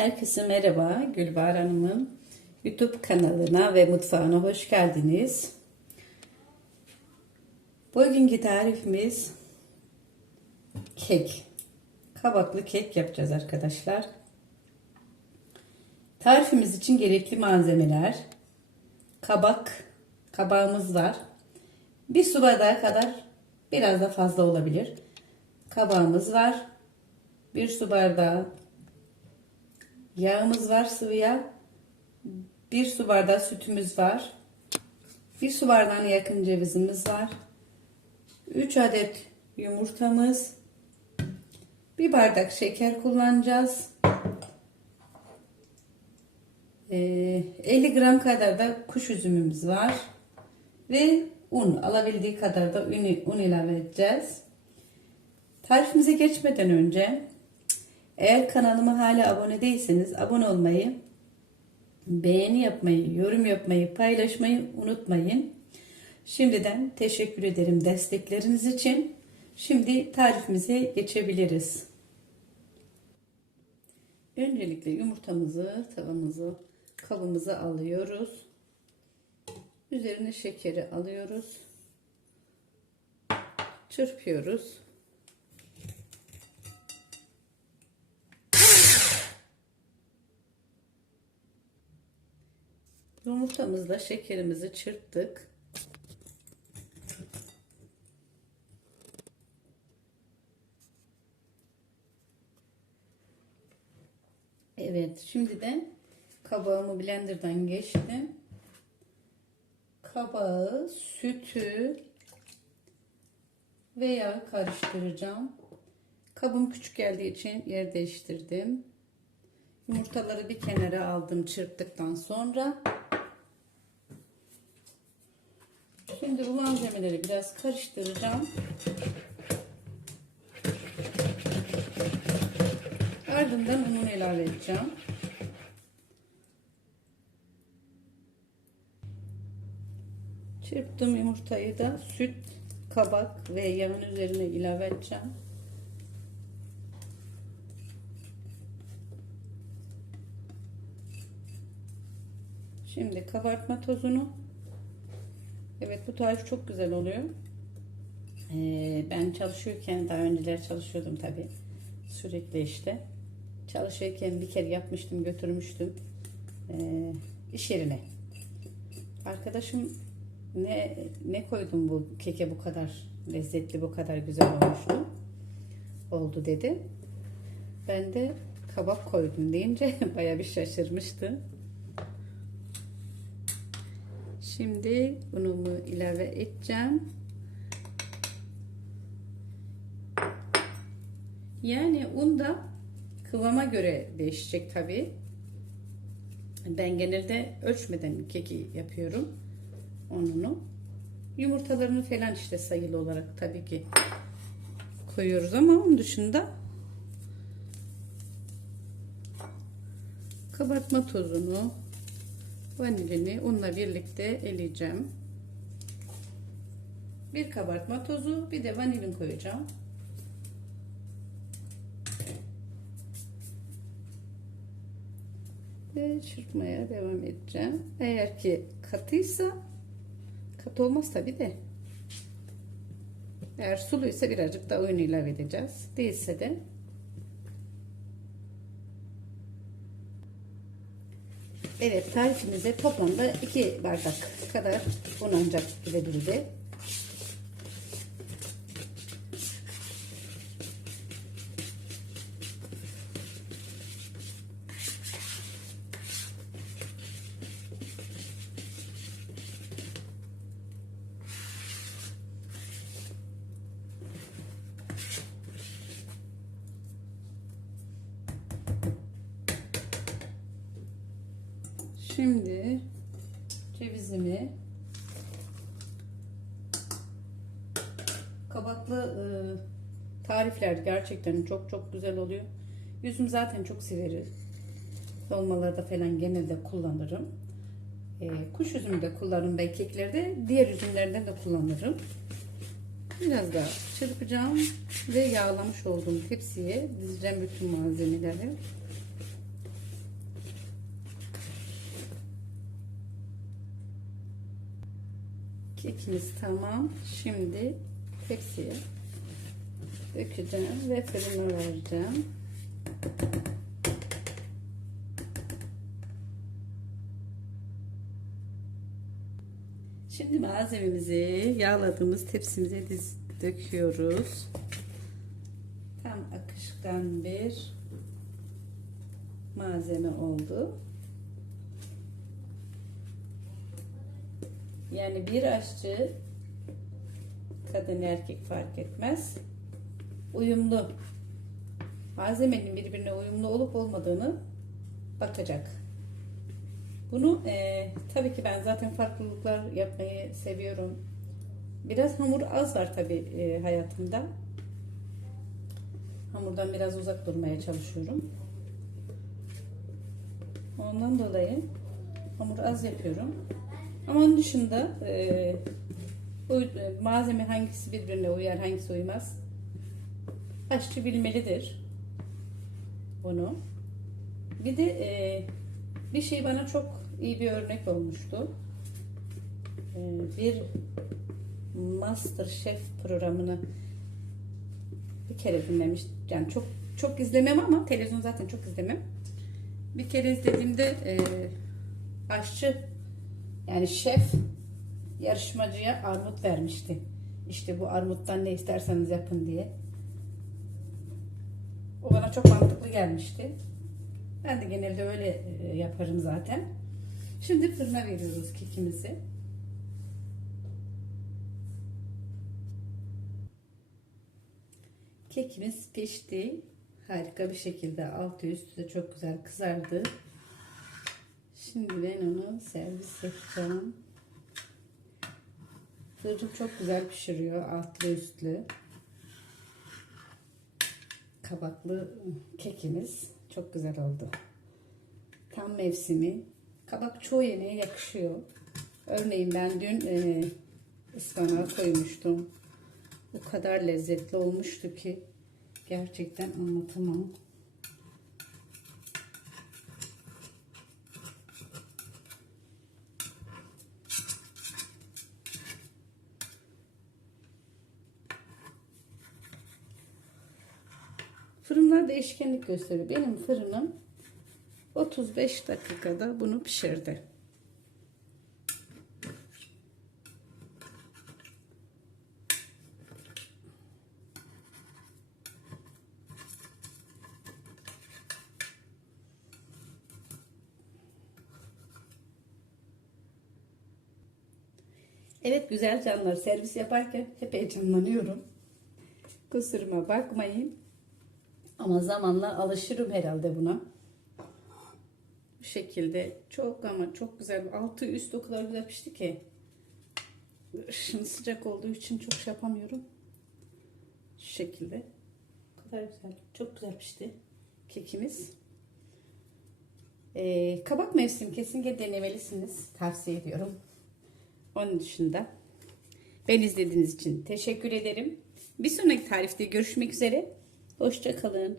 Herkese merhaba. Gülbahar Hanım'ın YouTube kanalına ve mutfağına hoş geldiniz. Bugünkü tarifimiz kek. Kabaklı kek yapacağız arkadaşlar. Tarifimiz için gerekli malzemeler kabak, kabağımız var. Bir su bardağı kadar biraz da fazla olabilir. Kabağımız var. Bir su bardağı Yağımız var sıvı yağ. Bir su bardağı sütümüz var. Bir su bardağına yakın cevizimiz var. 3 adet yumurtamız. Bir bardak şeker kullanacağız. Ee, 50 gram kadar da kuş üzümümüz var. Ve un. Alabildiği kadar da un, un ilave edeceğiz. Tarifimize geçmeden önce eğer kanalıma hala abone değilseniz abone olmayı, beğeni yapmayı, yorum yapmayı, paylaşmayı unutmayın. Şimdiden teşekkür ederim destekleriniz için. Şimdi tarifimize geçebiliriz. Öncelikle yumurtamızı, tavamızı, kabımıza alıyoruz. Üzerine şekeri alıyoruz. Çırpıyoruz. Yumurtamızla şekerimizi çırptık. Evet, şimdi de kabağımı blenderdan geçtim. Kabağı, sütü ve yağı karıştıracağım. Kabım küçük geldiği için yer değiştirdim. Yumurtaları bir kenara aldım çırptıktan sonra. Şimdi bu malzemeleri biraz karıştıracağım. Ardından ununu ilave edeceğim. Çırptım yumurtayı da süt, kabak ve yağın üzerine ilave edeceğim. Şimdi kabartma tozunu Evet bu tarif çok güzel oluyor. Ee, ben çalışıyorken daha önceler çalışıyordum tabi. Sürekli işte. Çalışırken bir kere yapmıştım götürmüştüm. Ee, iş yerine. Arkadaşım ne ne koydum bu keke bu kadar lezzetli bu kadar güzel olmuştu. Oldu dedi. Ben de kabak koydum deyince baya bir şaşırmıştı. Şimdi unumu ilave edeceğim. Yani un da kıvama göre değişecek tabi. Ben genelde ölçmeden keki yapıyorum. Ununu. Yumurtalarını falan işte sayılı olarak tabii ki koyuyoruz ama onun dışında kabartma tozunu vanilini unla birlikte eleyeceğim. Bir kabartma tozu, bir de vanilin koyacağım. Ve çırpmaya devam edeceğim. Eğer ki katıysa katı olmaz tabi de. Eğer suluysa birazcık da un ilave edeceğiz. Değilse de Evet tarifimize toplamda 2 bardak kadar un ancak gidebildi. Şimdi cevizimi kabaklı e, tarifler gerçekten çok çok güzel oluyor. Yüzüm zaten çok severi. Dolmalarda falan genelde kullanırım. E, kuş üzümü de kullanırım ben keklerde. Diğer üzümlerden de kullanırım. Biraz daha çırpacağım ve yağlamış olduğum tepsiye dizeceğim bütün malzemeleri. Kekimiz tamam. Şimdi tepsiye dökeceğim ve fırına vereceğim. Şimdi malzememizi yağladığımız tepsimize diz döküyoruz. Tam akışkan bir malzeme oldu. Yani bir aşçı kadın erkek fark etmez. Uyumlu. Malzemenin birbirine uyumlu olup olmadığını bakacak. Bunu e, tabii ki ben zaten farklılıklar yapmayı seviyorum. Biraz hamur az var tabii e, hayatımda. Hamurdan biraz uzak durmaya çalışıyorum. Ondan dolayı hamur az yapıyorum. Ama onun dışında e, e, malzeme hangisi birbirine uyar, hangisi uymaz. Aşçı bilmelidir bunu. Bir de e, bir şey bana çok iyi bir örnek olmuştu. E, bir Master Chef programını bir kere dinlemiş. Yani çok çok izlemem ama televizyon zaten çok izlemem. Bir kere izlediğimde e, aşçı yani şef yarışmacıya armut vermişti. İşte bu armuttan ne isterseniz yapın diye. O bana çok mantıklı gelmişti. Ben de genelde öyle e, yaparım zaten. Şimdi fırına veriyoruz kekimizi. Kekimiz pişti. Harika bir şekilde altı üstü de çok güzel kızardı. Şimdi ben onu servis yapacağım. Fırın çok güzel pişiriyor altlı üstlü. Kabaklı kekimiz çok güzel oldu. Tam mevsimi. Kabak çoğu yemeğe yakışıyor. Örneğin ben dün e, ıspanağı koymuştum. O kadar lezzetli olmuştu ki gerçekten anlatamam. Fırınlar değişkenlik gösteriyor. Benim fırınım 35 dakikada bunu pişirdi. Evet güzel canlar servis yaparken hep heyecanlanıyorum. Kusuruma bakmayın. Ama zamanla alışırım herhalde buna. Bu şekilde çok ama çok güzel. Altı üst o kadar güzel pişti ki. Şimdi sıcak olduğu için çok şey yapamıyorum. Şu şekilde. O kadar güzel. Çok güzel pişti kekimiz. Ee, kabak mevsim kesinlikle denemelisiniz. Tavsiye ediyorum. Onun dışında ben izlediğiniz için teşekkür ederim. Bir sonraki tarifte görüşmek üzere. Hoşça kalın.